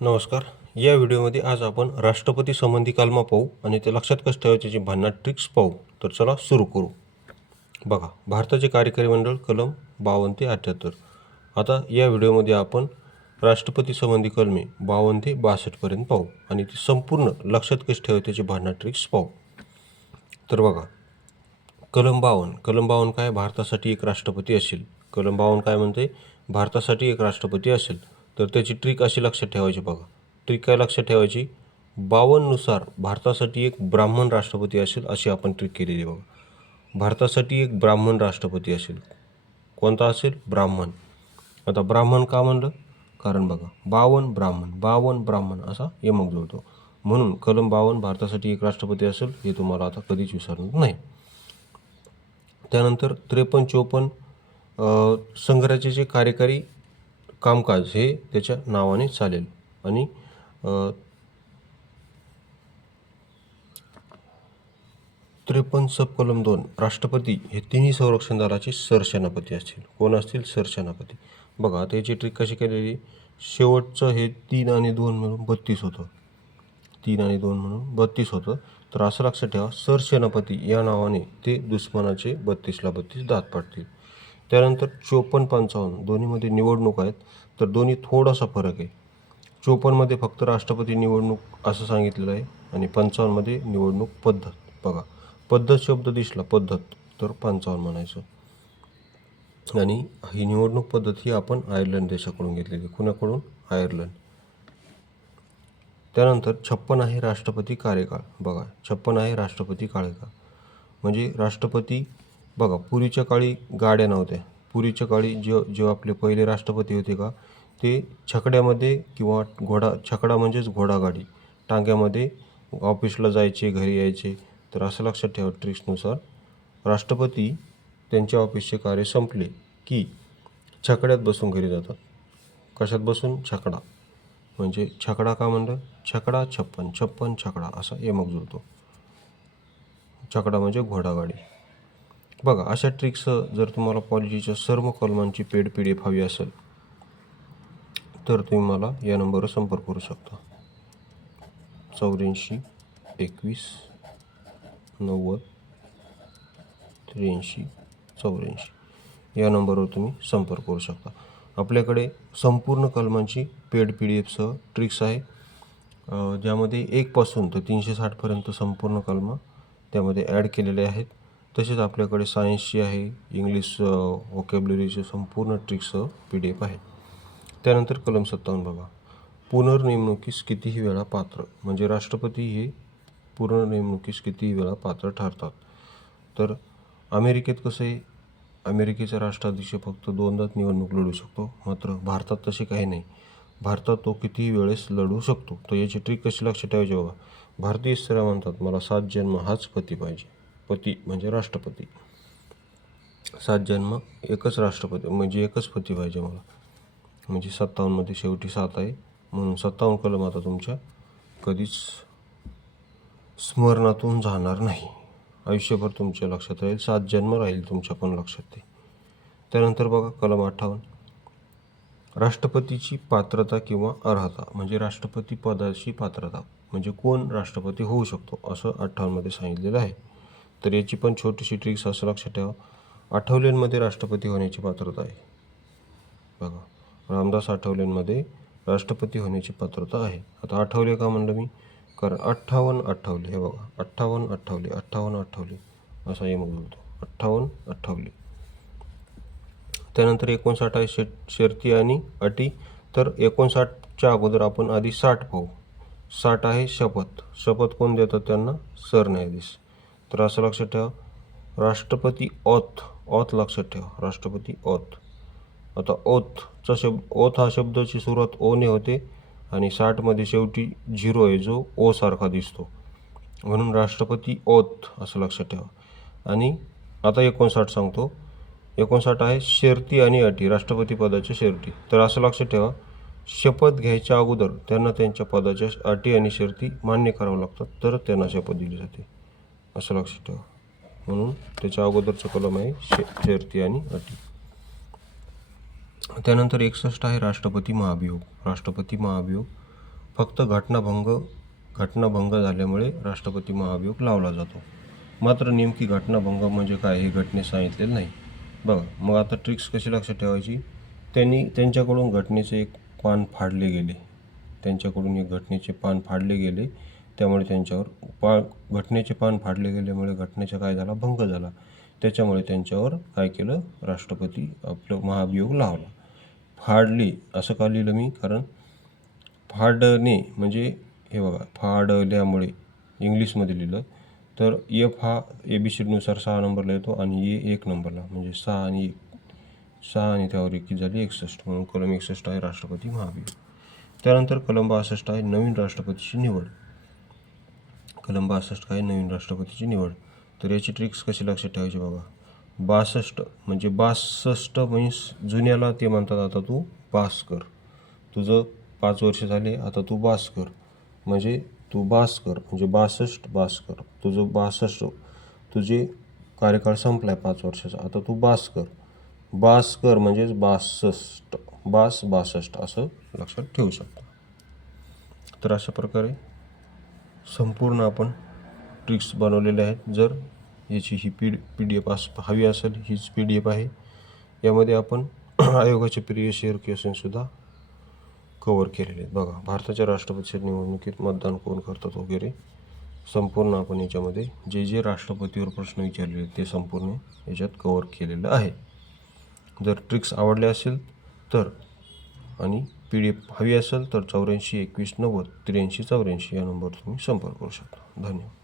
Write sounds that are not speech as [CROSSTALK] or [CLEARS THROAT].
नमस्कार. या व्हिडिओमध्ये आज आपण राष्ट्रपती संबंधी कलमा पाहू आणि ते लक्षात कसं ठेवायचे जे भांडणात ट्रिक्स पाहू तर चला सुरू करू. बघा भारताचे कार्यकारी मंडळ कलम बावन्न ते अठ्ठ्याहत्तर. आता या व्हिडिओमध्ये आपण राष्ट्रपती संबंधी कलमे बावन्न ते बासष्टपर्यंत पाहू आणि ती संपूर्ण लक्षात कसं ठेवायचे त्याचे भांडणात ट्रिक्स पाहू. तर बघा कलम बावन्न. कलम बावन्न काय? भारतासाठी एक राष्ट्रपती असेल. कलम बावन्न काय म्हणते? भारतासाठी एक राष्ट्रपती असेल. तर त्याची ट्रिक अशी लक्षात ठेवायची बघा. ट्रिक काय लक्षात ठेवायची? बावन्ननुसार भारतासाठी एक ब्राह्मण राष्ट्रपती असेल अशी आपण ट्रिक केलेली बघा. भारतासाठी एक ब्राह्मण राष्ट्रपती असेल. कोणता असेल? ब्राह्मण. आता ब्राह्मण का म्हणलं? कारण बघा बावन ब्राह्मण बावन ब्राह्मण असा यमक जोडतो म्हणून कलम बावन भारतासाठी एक राष्ट्रपती असेल हे तुम्हाला आता कधीच विसरणार नाही. त्यानंतर त्रेपन्न चोपन्न अ, संघराचे जे कार्यकारी कामकाज हे त्याच्या नावाने चालेल. आणि त्रेपन्न सब कलम दोन राष्ट्रपती हे तिन्ही संरक्षण दलाचे सरसेनापती असतील. कोण असतील? सरसेनापती बघा आता याची ट्रिक कशी केलेली? शेवटचं हे तीन आणि दोन म्हणून बत्तीस होतं. तीन आणि दोन म्हणून बत्तीस होतं. तर असं लक्षात ठेवा सरसेनापती या नावाने ते दुश्मनाचे बत्तीसला बत्तीस दात पाडतील. त्यानंतर चोपन्न पंचावन्न दोन्हीमध्ये निवडणूक आहेत. तर दोन्ही थोडासा फरक आहे. चोपन्नमध्ये फक्त राष्ट्रपती निवडणूक असं सांगितलेलं आहे आणि पंचावन्नमध्ये निवडणूक पद्धत. बघा पद्धत शब्द दिसला पद्धत. तर पंचावन्न म्हणायचं. आणि ही निवडणूक पद्धत ही आपण आयर्लंड देशाकडून घेतलेली कुणाकडून? आयर्लंड. त्यानंतर छप्पन आहे राष्ट्रपती कार्यकाळ. बघा छप्पन आहे राष्ट्रपती कार्यकाळ. म्हणजे राष्ट्रपती बघा पूर्वीच्या काळी गाड्या नव्हत्या. पूर्वीच्या काळी जे जेव्हा आपले पहिले राष्ट्रपती होते का ते छकड्यामध्ये किंवा घोडा छकडा म्हणजेच घोडागाडी टांग्यामध्ये ऑफिसला जायचे घरी यायचे. तर असं लक्षात ठेवा ट्रिक्सनुसार. राष्ट्रपती त्यांच्या ऑफिसचे कार्य संपले की छकड्यात बसून घरी जातात. कशात बसून? छकडा. म्हणजे छकडा का म्हणलं छकडा छप्पन छप्पन छकडा असा यमक जुळतो. छकडा म्हणजे घोडागाडी बघा अशा ट्रिक्स जर तुम्हाला पॉलिसीच्या सर्व कलमांची पेड पी डी एफ हवी असेल तर तुम्ही मला या नंबरवर संपर्क करू शकता. चौऱ्याऐंशी एकवीस नव्वद त्र्याऐंशी चौऱ्याऐंशी. या नंबरवर तुम्ही संपर्क करू शकता. आपल्याकडे संपूर्ण कलमांची पेड पी डी एफसह ट्रिक्स आहे ज्यामध्ये एकपासून तर तीनशे साठपर्यंत संपूर्ण कलमं त्यामध्ये ॲड केलेले आहेत. तसेच आपल्याकडे सायन्सची आहे इंग्लिश वोकॅब्लरीचे संपूर्ण ट्रिक्ससह पी डी एफ आहे त्यानंतर कलम सत्तावन्न बघा. पुनर्नेमणुकीस कितीही वेळा पात्र म्हणजे राष्ट्रपती हे पुनर्नेमणुकीस कितीही वेळा पात्र ठरतात. तर अमेरिकेत कसं आहे? अमेरिकेचा राष्ट्राध्यक्ष फक्त दोनदाच निवडणूक लढू शकतो मात्र भारतात तसे काही नाही. भारतात तो कितीही वेळेस लढू शकतो. तर याची ट्रिक कशी लक्षात ठेवायची बाबा भारतीय स्त्रिया म्हणतात मला सात जन्म हाच पती पाहिजे. पती म्हणजे राष्ट्रपती. सात जन्म एकच राष्ट्रपती म्हणजे एकच पती पाहिजे मला. म्हणजे सत्तावन्नमध्ये शेवटी सात आहे. म्हणून सत्तावन्न कलम आता तुमच्या कधीच स्मरणातून जाणार नाही. आयुष्यभर तुमच्या लक्षात राहील. सात जन्म राहील तुमच्या पण लक्षात ते. त्यानंतर बघा कलम अठ्ठावन्न. राष्ट्रपतीची पात्रता किंवा अर्हता म्हणजे राष्ट्रपती पदाची पात्रता म्हणजे कोण राष्ट्रपती होऊ शकतो असं अठ्ठावन्नमध्ये सांगितलेलं आहे. तर याची पण छोटीशी ट्रिक्स असं लक्षात ठेवा. आठवलेंमध्ये राष्ट्रपती होण्याची पात्रता आहे. बघा रामदास आठवलेंमध्ये राष्ट्रपती होण्याची पात्रता आहे. आता आठवले का म्हणलं मी? कारण अठ्ठावन्न आठवले हे बघा. अठ्ठावन्न आठवले अठ्ठावन्न आठवले. असा मग बोलतो. अठ्ठावन्न आठवले. त्यानंतर एकोणसाठ आहे शे शर्ती आणि अटी. तर एकोणसाठच्या अगोदर आपण आधी साठ पाहू. साठ आहे शपथ. शपथ कोण देतात त्यांना? सरन्यायाधीश. तर असं लक्षात ठेवा. राष्ट्रपती ओथ ओथ लक्षात ठेवा. राष्ट्रपती ओथ. आता ओथचा शब्द ओथ हा शब्दाची सुरुवात ओने होते आणि साठमध्ये शेवटी झिरो आहे जो ओ सारखा दिसतो. म्हणून राष्ट्रपती ओथ असं लक्षात ठेवा. आणि आता एकोणसाठ सांगतो. एकोणसाठ आहे शेर्ती आणि अटी राष्ट्रपती पदाच्या शर्ती. तर असं लक्षात ठेवा. शपथ घ्यायच्या अगोदर त्यांना त्यांच्या पदाच्या अटी आणि शर्ती मान्य करावं लागतात तर त्यांना शपथ दिली जाते. असं लक्षात ठेवा. म्हणून त्याच्या अगोदरचं कलम आहे शे शर्ती आणि अटी. त्यानंतर एकसष्ट आहे राष्ट्रपती महाभियोग. राष्ट्रपती महाभियोग फक्त घटनाभंग घटनाभंग झाल्यामुळे राष्ट्रपती महाभियोग लावला जातो. मात्र नेमकी घटनाभंग म्हणजे काय हे घटनेत सांगितलेलं नाही. बघा मग आता ट्रिक्स कशी लक्षात ठेवायची? त्यांनी त्यांच्याकडून घटनेचे एक पान फाडले गेले. त्यांच्याकडून एक घटनेचे पान फाडले गेले. त्यामुळे त्यांच्यावर पा घटनेचे पान फाडले गेल्यामुळे घटनेचा काय झाला? भंग झाला. त्याच्यामुळे त्यांच्यावर काय केलं? राष्ट्रपती आपलं महाभियोग लावला. फाडली असं का लिहिलं मी? कारण फाडणे म्हणजे हे बघा फाडल्यामुळे इंग्लिशमध्ये लिहिलं तर एफ हा ए बी सीनुसार सहा नंबरला येतो आणि ए एक नंबरला. म्हणजे सहा आणि एक. सहा आणि त्यावर एकी झाली एकसष्ट. म्हणून कलम एकसष्ट आहे राष्ट्रपती महाभियोग. त्यानंतर कलम बासष्ट आहे नवीन राष्ट्रपतीची निवड. कलम बासष्ट काय नवीन राष्ट्रपतीची निवड. तर याची ट्रिक्स कशी लक्षात ठेवायची बाबा बासष्ट म्हणजे बासष्ट मीन्स जुन्याला ते म्हणतात आता तू बास कर. तुझं पाच वर्ष झाले आता तू बास कर. म्हणजे तू बास कर म्हणजे बासष्ट बास कर. तुझं बासष्ट तुझे कार्यकाळ संपला आहे पाच वर्षाचा आता तू बास कर. बास कर म्हणजेच बासष्ट बास बासष्ट असं लक्षात ठेवू शकतो. तर अशा प्रकारे संपूर्ण आपण ट्रिक्स बनवलेले आहेत. जर याची ही पी पी डी एफ अस हवी असेल हीच पी डी एफ आहे. यामध्ये आपण [CLEARS THROAT] आयोगाचे प्रिवियस शेअर केसनसुद्धा कवर केलेले आहेत. बघा भारताच्या राष्ट्रपतीच्या निवडणुकीत मतदान कोण करतात वगैरे संपूर्ण आपण याच्यामध्ये जे जे राष्ट्रपतीवर प्रश्न विचारलेले आहेत ते संपूर्ण याच्यात कवर केलेलं आहे. जर ट्रिक्स आवडले असेल तर आणि पी डी एफ हवी असेल तर चौऱ्याऐंशी एकवीस नव्वद त्र्याऐंशी चौऱ्याऐंशी या नंबरवर तुम्ही संपर्क करू शकता. धन्यवाद.